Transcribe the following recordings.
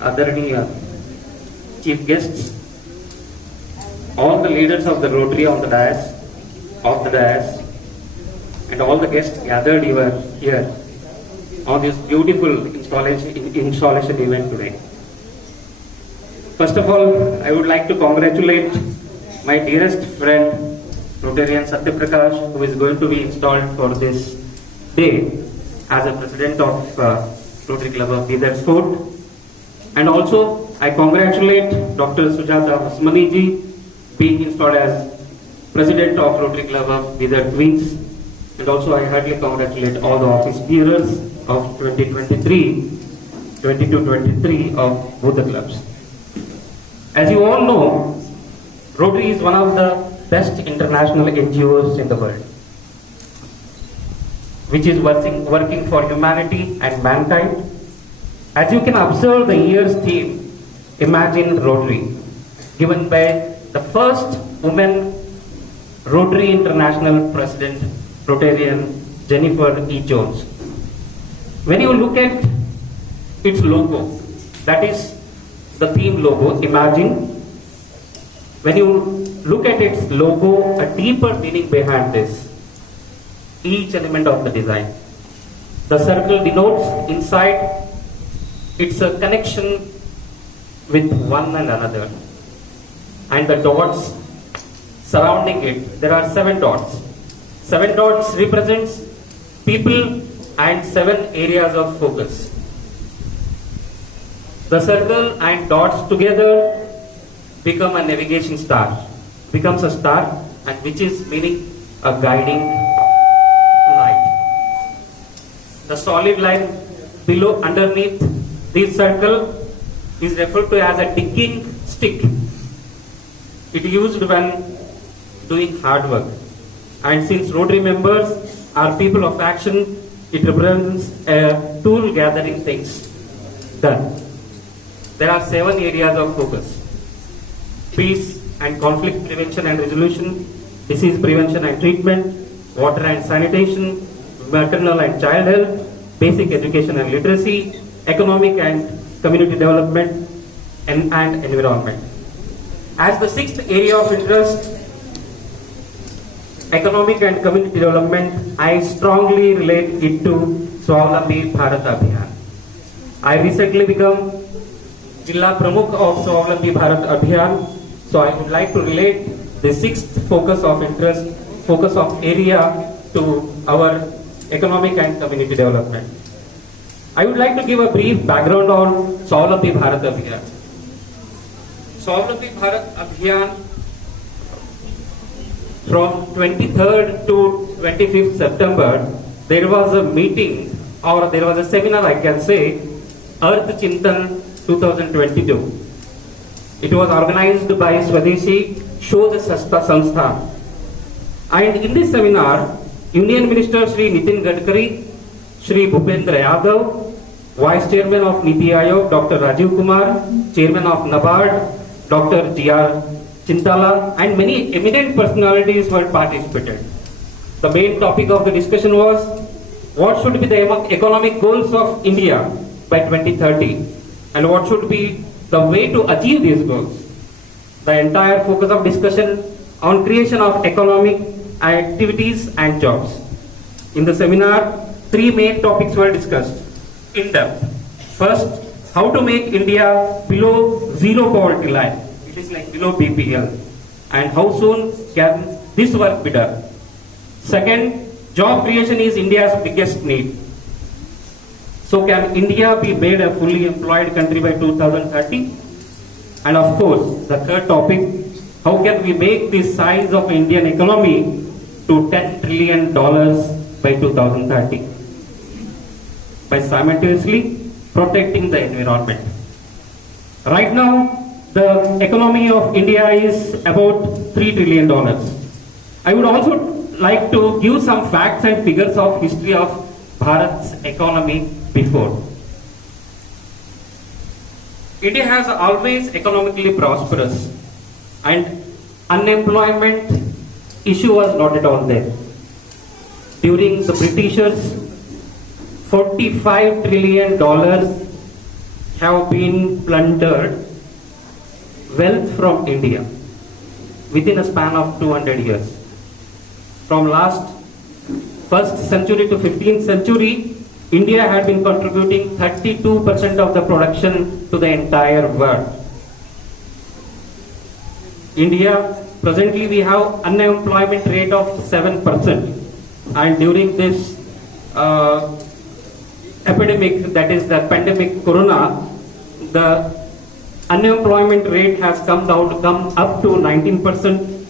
Adaraniya chief guests, all the leaders of the Rotary on the dais, and all the guests gathered here on this beautiful installation event today. First of all, I would like to congratulate my dearest friend, Rotarian Satya Prakash, who is going to be installed for this day as a president of Rotary Club of Bidar Fort. And also, I congratulate Dr. Sujata Vasmani ji being installed as president of Rotary Club of Bidar Twins. And also, I heartily congratulate all the office bearers of 22-23 of both the clubs. As you all know, Rotary is one of the best international NGOs in the world, which is working for humanity and mankind. As you can observe the year's theme, Imagine Rotary, given by the first woman Rotary International President, Rotarian Jennifer E. Jones. When you look at its logo, that is the theme logo, Imagine. When you look at its logo, a deeper meaning behind this, each element of the design. The circle denotes inside it's a connection with one and another. And the dots surrounding it, there are 7 dots. 7 dots represents people and 7 areas of focus. The circle and dots together become a navigation star, becomes a star, and which is meaning a guiding light. The solid line below underneath this circle is referred to as a digging stick. It is used when doing hard work. And since Rotary members are people of action, it represents a tool gathering things done. There are 7 areas of focus: peace and conflict prevention and resolution, disease prevention and treatment, water and sanitation, maternal and child health, basic education and literacy, economic and community development, and environment. As the 6th area of interest, economic and community development, I strongly relate it to Swavalambi Bharat Abhiyan. I recently become Jilla Pramukh of Swavalambi Bharat Abhiyan, so I would like to relate the 6th focus of interest, focus of area to our economic and community development. I would like to give a brief background on Swavalambi Bharat Abhiyan. Swavalambi Bharat Abhiyan, from 23rd to 25th September, there was a meeting, or there was a seminar, I can say, Earth Chintan 2022. It was organized by Swadeshi Shodh Sanstha. And in this seminar, Union Minister Shri Nitin Gadkari, Shri Bhupendra Yadav, Vice Chairman of Niti Aayog, Dr. Rajiv Kumar, Chairman of NABARD, Dr. G.R. Chintala, and many eminent personalities were participated. The main topic of the discussion was what should be the economic goals of India by 2030 and what should be the way to achieve these goals. The entire focus of discussion on creation of economic activities and jobs. In the seminar, 3 main topics were discussed in depth. First, how to make India below zero poverty line. It is like below BPL. And how soon can this work be done? Second, job creation is India's biggest need. So can India be made a fully employed country by 2030? And of course, the third topic, how can we make the size of Indian economy to $10 trillion by 2030? By simultaneously protecting the environment. Right now, the economy of India is about $3 trillion. I would also like to give some facts and figures of history of Bharat's economy before. India has always economically prosperous and unemployment issue was not at all there. During the Britishers, $45 trillion have been plundered wealth from India within a span of 200 years. From last 1st century to 15th century, India had been contributing 32% of the production to the entire world. India, presently we have unemployment rate of 7%, and during this epidemic, that is the pandemic corona, the unemployment rate has come up to 19%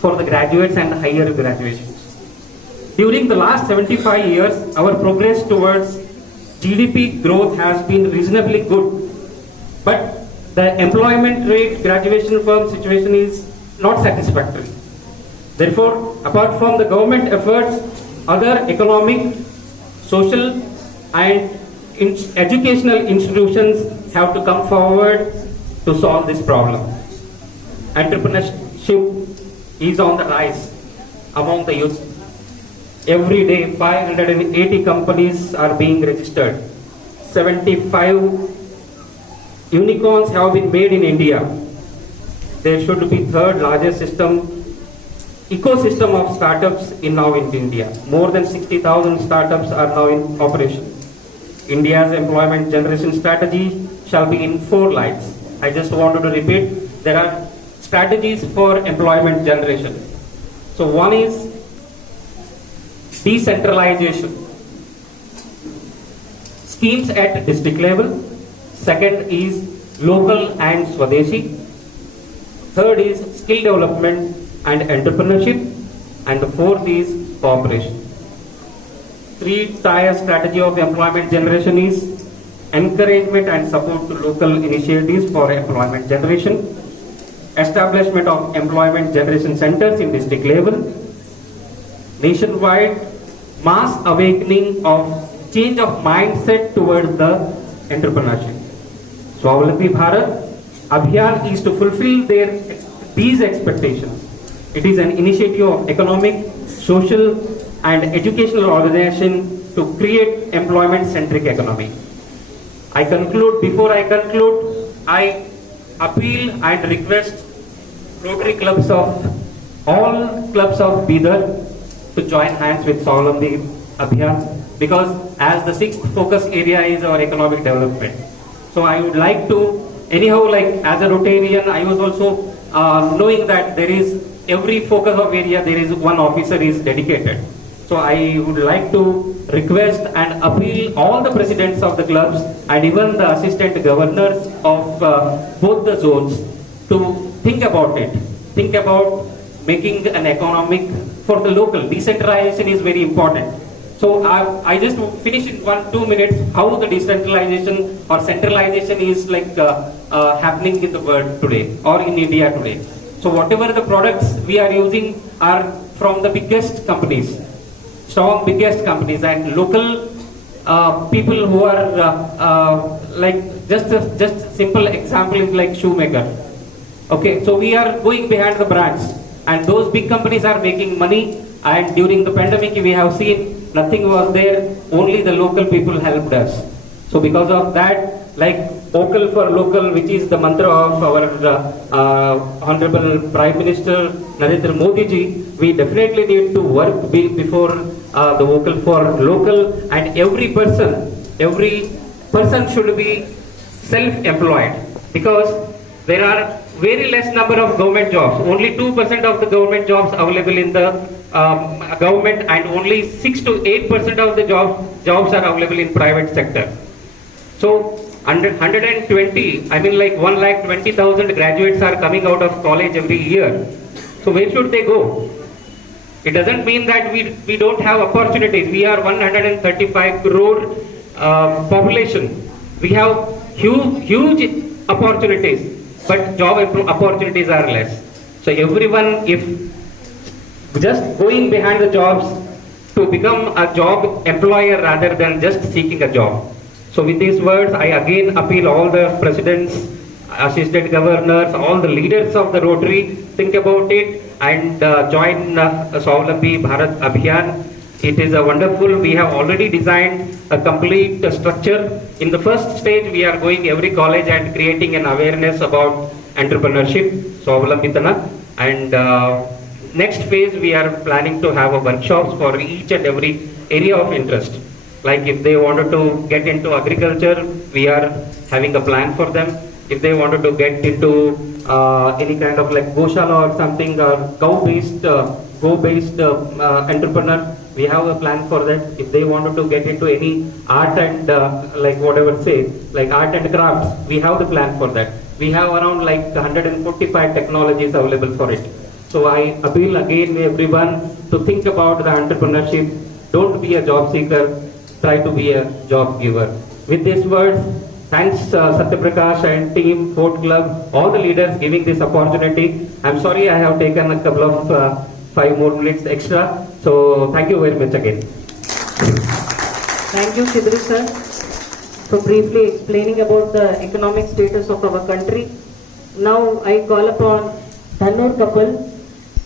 for the graduates and higher graduations. During the last 75 years, our progress towards GDP growth has been reasonably good, but the employment rate graduation firm situation is not satisfactory. Therefore, apart from the government efforts, other economic, social and educational institutions have to come forward to solve this problem. Entrepreneurship is on the rise among the youth. Every day, 580 companies are being registered. 75 unicorns have been made in India. There should be third largest ecosystem of startups now in India. More than 60,000 startups are now in operation. India's employment generation strategy shall be in 4 lines. I just wanted to repeat, there are strategies for employment generation. So one is decentralization. Schemes at district level. Second is local and Swadeshi. Third is skill development and entrepreneurship. And the fourth is cooperation. 3-tier strategy of employment generation is encouragement and support to local initiatives for employment generation, establishment of employment generation centers in district level, nationwide mass awakening of change of mindset towards the entrepreneurship. Swavalambi Bharat Abhiyan is to fulfill these expectations. It is an initiative of economic, social and educational organization to create employment-centric economy. Before I conclude, I appeal and request Rotary clubs of all clubs of Bidar to join hands with Swavalambi Abhiyan, because as the 6th focus area is our economic development. So I would like to, anyhow, like as a Rotarian, I was also knowing that there is every focus of area, there is one officer is dedicated. So I would like to request and appeal all the presidents of the clubs and even the assistant governors of both the zones to think about it. Think about making an economic for the local. Decentralization is very important. So I just finish in 1-2 minutes how the decentralization or centralization is like happening in the world today or in India today. So whatever the products we are using are from the biggest companies, strong biggest companies, and local people who are like just simple example is like shoemaker. Okay, so we are going behind the brands, and those big companies are making money. And during the pandemic, we have seen nothing was there, only the local people helped us. So because of that, like vocal for local, which is the mantra of our Honorable Prime Minister Narendra Modi ji, we definitely need to work before the vocal for local, and every person should be self-employed, because there are very less number of government jobs. Only 2% of the government jobs available in the government, and only 6 to 8% of the jobs are available in private sector. So 120, I mean like 1,20,000 graduates are coming out of college every year. So where should they go? It doesn't mean that we don't have opportunities. We are 135 crore population. We have huge opportunities, but job opportunities are less. So everyone, if just going behind the jobs to become a job employer rather than just seeking a job. So with these words, I again appeal all the presidents, assistant governors, all the leaders of the Rotary, think about it and join Swavalambi Bharat Abhiyan It is a wonderful, we have already designed a complete structure. In the first stage, we are going every college and creating an awareness about entrepreneurship, Swavlambitana. And next phase, we are planning to have a workshops for each and every area of interest. Like if they wanted to get into agriculture, we are having a plan for them. If they wanted to get into any kind of like Goshala or something, or go-based entrepreneur, we have a plan for that. If they wanted to get into any art and like whatever say, like art and crafts, we have the plan for that. We have around like 145 technologies available for it. So I appeal again everyone to think about the entrepreneurship. Don't be a job seeker, try to be a job giver. With these words, thanks Satyaprakash and team, Fort Club, all the leaders giving this opportunity. I'm sorry I have taken a couple of 5 more minutes extra. So thank you very much again. Thank you, Shidri sir, for briefly explaining about the economic status of our country. Now I call upon Dhanur couple